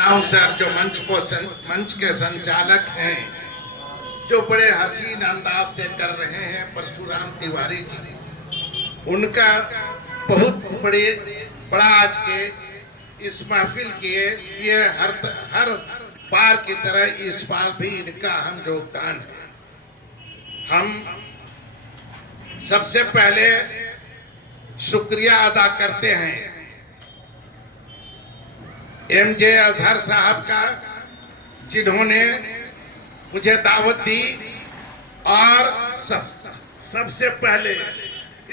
Sir जो मंच के संचालक हैं, जो बड़े हसीन अंदाज से कर रहे हैं परशुराम तिवारी जी, उनका बहुत बड़ा आज के इस महफिल के ये हर बार की तरह इस बार भी इनका अहम योगदान है। हम सबसे पहले शुक्रिया अदा करते हैं एमजे अजहर साहब का, जिन्होंने मुझे दावत दी और सबसे पहले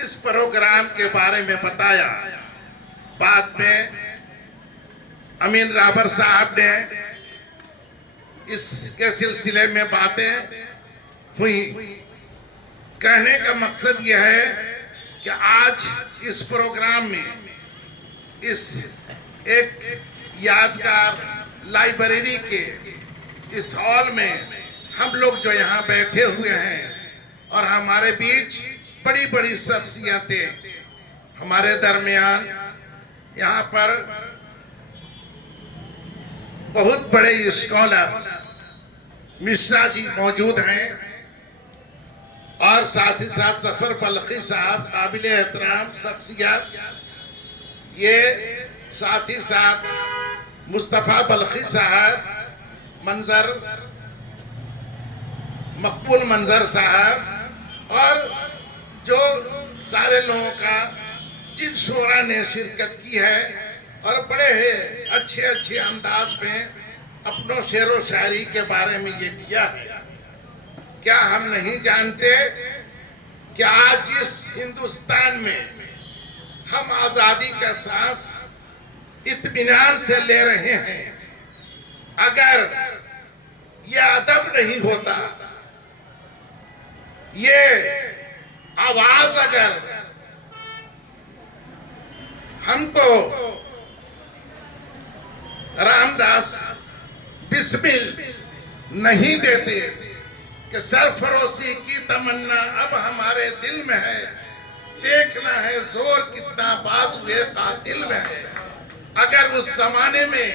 इस प्रोग्राम के बारे में बताया। बाद में अमीन राबर साहब ने इसके सिलसिले में बातें हुई। कहने का मकसद यह है कि आज इस प्रोग्राम में इस एक यादगार लाइब्रेरी के इस हॉल में हम लोग जो यहाँ बैठे हुए हैं और हमारे बीच बड़ी बड़ी शख्सियतें हमारे दरमियान, यहाँ पर बहुत बड़े स्कॉलर मिश्रा जी मौजूद हैं और साथ ही साथ जफर बल्खी साहब काबिल एहतराम शख्सियत, ये साथ ही साथ मुस्तफ़ा बल्खी साहब, मकबूल मंजर साहब और जो सारे लोगों का जिन शोरा ने शिरकत की है और बड़े अच्छे अंदाज में अपनों शेर व शायरी के बारे में ये किया है। क्या हम नहीं जानते कि आज इस हिंदुस्तान में हम आज़ादी का सांस इत्मीनान से ले रहे हैं। अगर ये अदब नहीं होता, ये आवाज अगर हमको रामदास बिस्मिल नहीं देते कि सरफरोशी की तमन्ना अब हमारे दिल में है, देखना है जोर कितना बाजुए कातिल में है। अगर उस जमाने में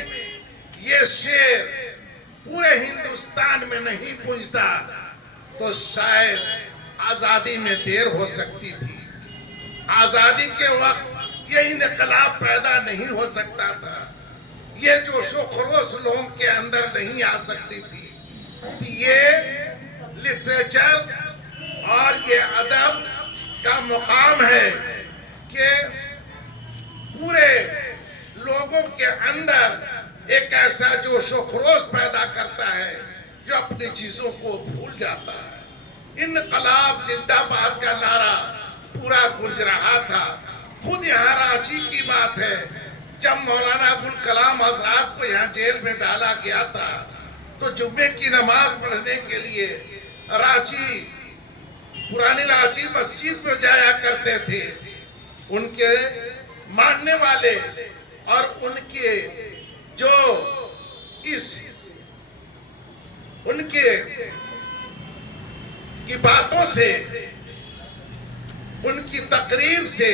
ये शेर पूरे हिंदुस्तान में नहीं गूंजता तो शायद आजादी में देर हो सकती थी। आजादी के वक्त ये इनकलाब पैदा नहीं हो सकता था, ये जोशो खरोश लोगों के अंदर नहीं आ सकती थी। ये लिटरेचर और ये अदब का मुकाम है कि पूरे लोगों के अंदर एक ऐसा जोशो खरोश पैदा करता है जो अपनी चीजों को भूल जाता है। इनकलाब जिंदाबाद का नारा पूरा गूंज रहा था। खुद यहाँ रांची की बात है, जब मौलाना अबुल कलाम आजाद को यहाँ जेल में डाला गया था तो जुम्मे की नमाज पढ़ने के लिए पुरानी रांची मस्जिद में जाया करते थे। उनके मानने वाले और उनके जो उनके की बातों से, उनकी तकरीर से,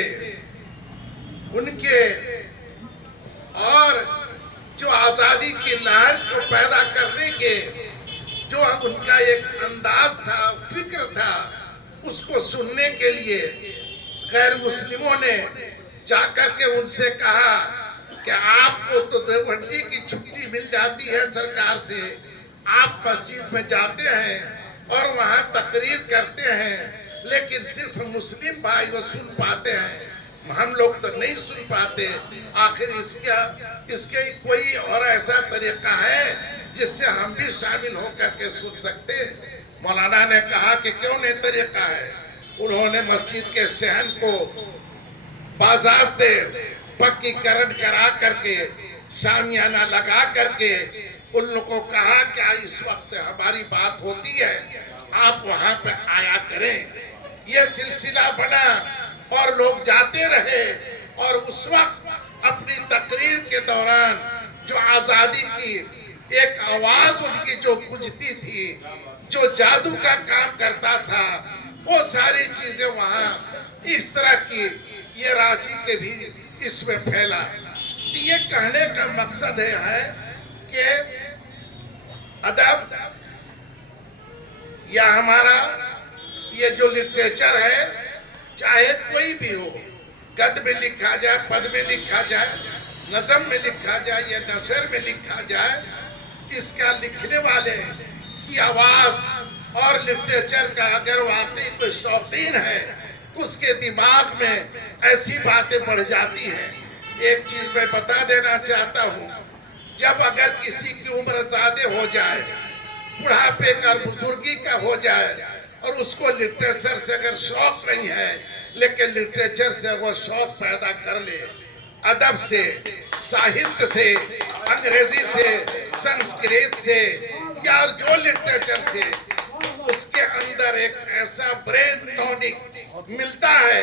उनके और जो आजादी की लहर को पैदा करने के जो उनका एक अंदाज था, फिक्र था, उसको सुनने के लिए गैर मुस्लिमों ने जाकर के उनसे कहा कि आपको तो देवबंदी की छुट्टी मिल जाती है सरकार से, आप मस्जिद में जाते हैं और वहां तकरीर करते हैं, लेकिन सिर्फ मुस्लिम भाई वो सुन पाते हैं, हम लोग तो नहीं सुन पाते। आखिर इसके कोई और ऐसा तरीका है जिससे हम भी शामिल होकर के सुन सकते। मौलाना ने कहा कि क्यों नहीं तरीका है। उन्होंने मस्जिद के सहन को बाज़ाब्ते पक्कीकरण करा करके, शामियाना लगा करके उन लोगों को कहा कि इस वक्त हमारी बात होती है, आप वहां पे आया करें। यह सिलसिला बना और लोग जाते रहे और उस वक्त अपनी तकरीर के दौरान जो आजादी की एक आवाज उनकी जो गूंजती थी, जो जादू का काम करता था, वो सारी चीजें वहां इस तरह की ये रांची के भी इसमें फैला। ये कहने का मकसद है कि लिटरेचर है, चाहे कोई भी हो, गद्य में लिखा जाए, पद में लिखा जाए, नज़म में लिखा जाए या नशर में लिखा जाए, इसका लिखने वाले की आवाज और लिटरेचर का अगर वाकई कोई शौकीन है तो उसके दिमाग में ऐसी बातें बढ़ जाती हैं। एक चीज मैं बता देना चाहता हूँ, जब अगर किसी की उम्र ज्यादा हो जाए, बुढ़ापे का, बुजुर्गी का हो जाए, और उसको लिटरेचर से अगर शौक नहीं है, लेकिन लिटरेचर से वो शौक पैदा कर ले, अदब से, साहित्य से, अंग्रेजी से, संस्कृत से या जो लिटरेचर से, उसके अंदर एक ऐसा ब्रेन टॉनिक मिलता है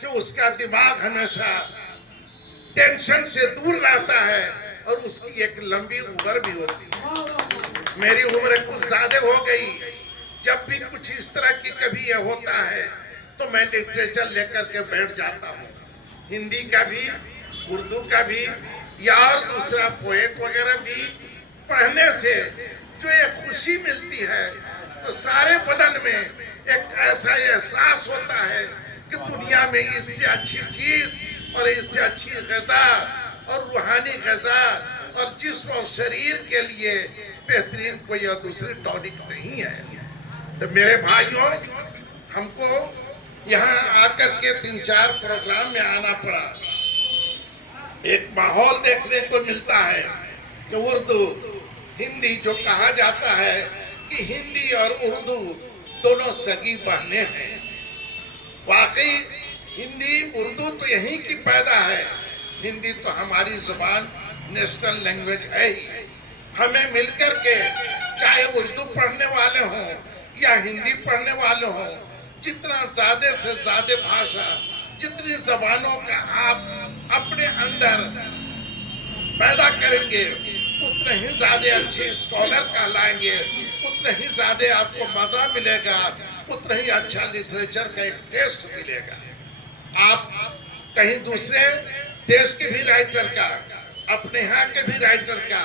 कि उसका दिमाग हमेशा टेंशन से दूर रहता है और उसकी एक लंबी उम्र भी होती है। मेरी उम्र कुछ ज्यादा हो गई, जब भी कुछ इस तरह की कभी यह होता है तो मैं लिटरेचर लेकर के बैठ जाता हूँ, हिंदी का भी, उर्दू का भी, या और दूसरा पोएट वगैरह भी। पढ़ने से जो एक खुशी मिलती है तो सारे बदन में एक ऐसा एहसास होता है कि दुनिया में इससे अच्छी चीज और इससे अच्छी ग़िज़ा और रूहानी ग़िज़ा और जिस्म और शरीर के लिए बेहतरीन कोई और दूसरी टॉनिक नहीं है। तो मेरे भाइयों, हमको यहाँ आकर के 3-4 प्रोग्राम में आना पड़ा। एक माहौल देखने को मिलता है कि उर्दू हिंदी, जो कहा जाता है कि हिंदी और उर्दू दोनों सगी बहनें हैं। वाकई हिंदी उर्दू तो यहीं की पैदा है, हिंदी तो हमारी जुबान नेशनल लैंग्वेज है ही। हमें मिलकर के, चाहे उर्दू पढ़ने वाले हों या हिंदी पढ़ने वाले हों, जितना ज्यादा से ज्यादा भाषा, जितनी जबानों का आप अपने अंदर पैदा करेंगे, उतने ही ज्यादा अच्छे स्कॉलर कहलाएंगे, उतने ही ज्यादा आपको मजा मिलेगा, उतना ही अच्छा लिटरेचर का एक टेस्ट मिलेगा। आप कहीं दूसरे देश के भी राइटर का, अपने यहाँ के भी राइटर का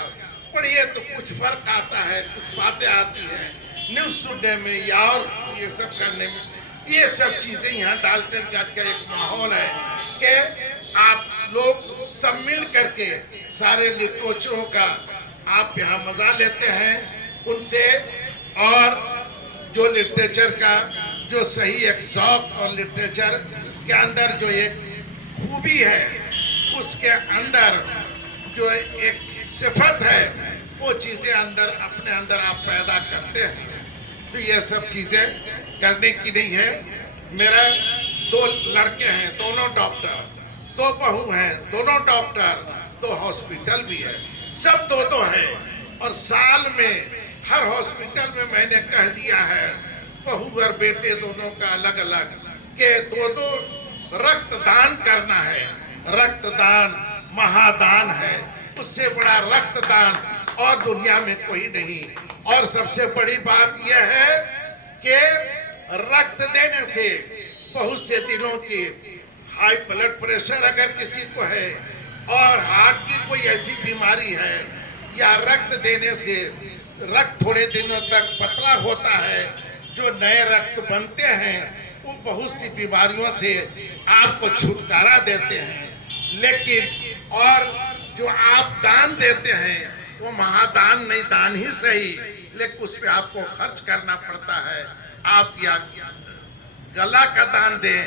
पढ़िए तो कुछ फर्क आता है, कुछ बातें आती हैं न्यूज सुनने में या और ये सब करने में। ये सब चीजें यहाँ डाल्टनगंज का एक माहौल है कि आप लोग सब मिल करके सारे लिटरेचरों का आप यहाँ मजा लेते हैं उनसे, और जो लिटरेचर का जो सही एक शौक और लिटरेचर के अंदर जो एक खूबी है, उसके अंदर जो एक सिफत है, वो चीजें अंदर अपने अंदर आप पैदा करते हैं। तो ये सब चीजें करने की नहीं है। मेरा 2 लड़के हैं, दोनों डॉक्टर, 2 बहू हैं, दोनों डॉक्टर, 2 हॉस्पिटल भी है, सब 2 हैं। और साल में हर हॉस्पिटल में मैंने कह दिया है, बहू और बेटे दोनों का अलग अलग, के 2 रक्तदान करना है। रक्तदान महादान है, उससे बड़ा रक्तदान और दुनिया में कोई नहीं। और सबसे बड़ी बात यह है कि रक्त देने से बहुत से दिनों की हाई ब्लड प्रेशर अगर किसी को है और हार्ट की कोई ऐसी बीमारी है, या रक्त देने से रक्त थोड़े दिनों तक पतला होता है, जो नए रक्त बनते हैं वो बहुत सी बीमारियों से आपको छुटकारा देते हैं। लेकिन और जो आप दान देते हैं वो महादान नहीं, दान ही सही, लेकिन उस पर आपको खर्च करना पड़ता है। आप या गला का दान दें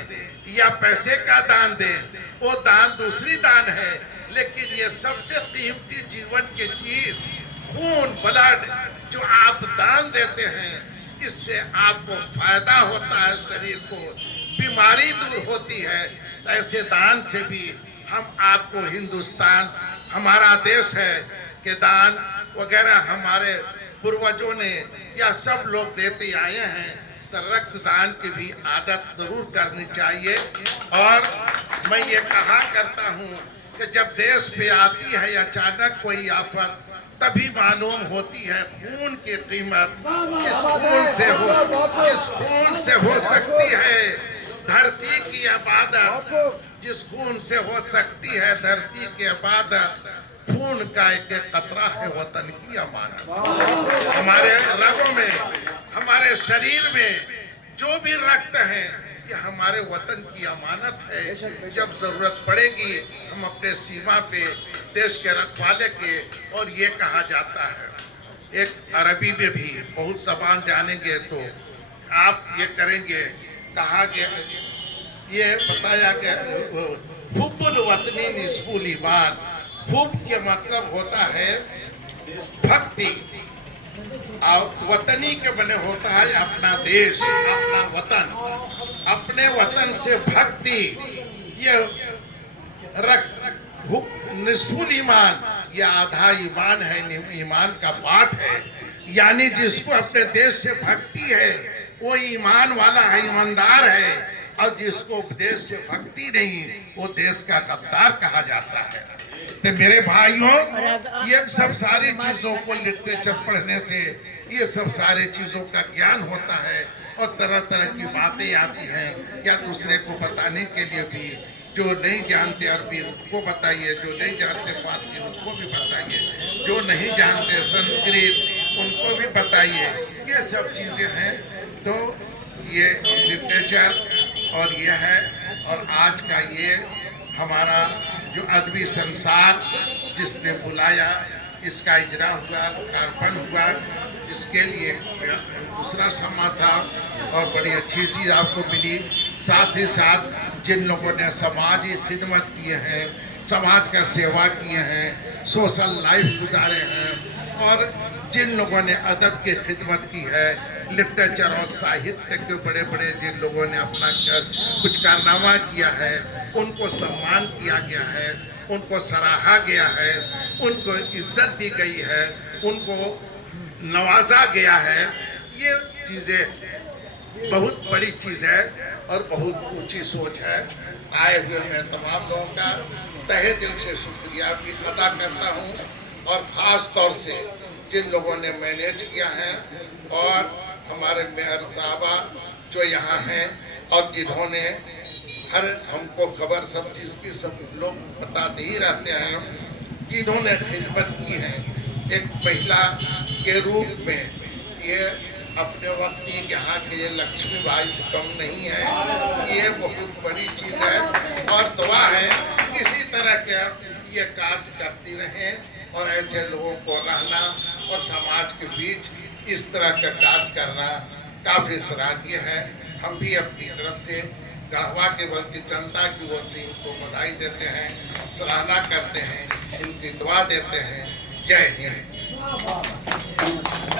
या पैसे का दान दें, वो दान दूसरी दान है। लेकिन ये सबसे कीमती जीवन की चीज खून, ब्लड जो आप दान देते हैं, इससे आपको फायदा होता है, शरीर को बीमारी दूर होती है। ऐसे दान से भी हम आपको, हिंदुस्तान हमारा देश है कि दान वगैरह हमारे पूर्वजों ने या सब लोग देते आए हैं, तो रक्तदान की भी आदत जरूर करनी चाहिए। और मैं ये कहा करता हूँ कि जब देश पे आती है अचानक कोई आफत, तभी मालूम होती है खून की कीमत। जिस खून से हो सकती है धरती की इबादत, जिस खून से हो सकती है धरती की इबादत, खून का एक कतरा है वतन की अमानत। हमारे रगों में, हमारे शरीर में जो भी रखते हैं ये हमारे वतन की अमानत है। जब जरूरत पड़ेगी हम अपने सीमा पे देश के रखवाले के, और ये कहा जाता है एक अरबी में भी बहुत जबान जानेंगे तो आप ये करेंगे, कहा गया, ये बताया गया हुब्बुल वतनी निस्फुल ईमान। हुब के मतलब होता है भक्ति, और वतनी के बने होता है अपना देश, अपना वतन। अपने वतन से भक्ति, ये निस्फुल ईमान, ये आधा ईमान है, ईमान का पाठ है। यानी जिसको अपने देश से भक्ति है वो ईमान वाला है, ईमानदार है, और जिसको देश से भक्ति नहीं वो देश का गद्दार कहा जाता है। तो मेरे भाइयों, ये सब सारी चीजों को लिटरेचर पढ़ने से ये सब सारे चीजों का ज्ञान होता है, और तरह तरह की बातें आती हैं। या दूसरे को बताने के लिए भी, जो नहीं जानते अरबी उनको बताइए, जो नहीं जानते फारसी उनको भी बताइए, जो नहीं जानते संस्कृत उनको भी बताइए। ये सब चीजें हैं। तो ये लिटरेचर और ये है, और आज का ये हमारा जो अदबी संसार जिसने बुलाया, इसका इजरा हुआ, कार्पण हुआ, इसके लिए दूसरा समा था, और बड़ी अच्छी चीज़ आपको मिली। साथ ही साथ जिन लोगों ने समाजी खिदमत किए हैं, समाज का सेवा किए हैं, सोशल लाइफ गुजारे हैं, और जिन लोगों ने अदब की खिदमत की है, लिटरेचर और साहित्य के बड़े बड़े जिन लोगों ने अपना कुछ कारनामा किया है, उनको सम्मान किया गया है, उनको सराहा गया है, उनको इज्जत दी गई है, उनको नवाजा गया है। ये चीज़ें बहुत बड़ी चीज़ है और बहुत ऊंची सोच है। आए हुए मैं तमाम लोगों का तहे दिल से शुक्रिया भी अदा करता हूँ, और ख़ास तौर से जिन लोगों ने मैनेज किया है, और हमारे मेयर साहबा जो यहाँ हैं, और जिन्होंने हर हमको खबर सब चीज़ की सब लोग बताते ही रहते हैं, जिन्होंने खिदमत की है एक महिला के रूप में। ये अपने वक्त की यहाँ के लिए लक्ष्मीबाई से कम नहीं है। ये बहुत बड़ी चीज़ है, और दुआ है इसी तरह के ये कार्य करती रहें, और ऐसे लोगों को रहना और समाज के बीच इस तरह का कार्य करना काफ़ी सराहनीय है। हम भी अपनी तरफ से गढ़वा के बल्कि जनता की ओर से इनको बधाई देते हैं, सराहना करते हैं, इनकी दुआ देते हैं। जय हिंद।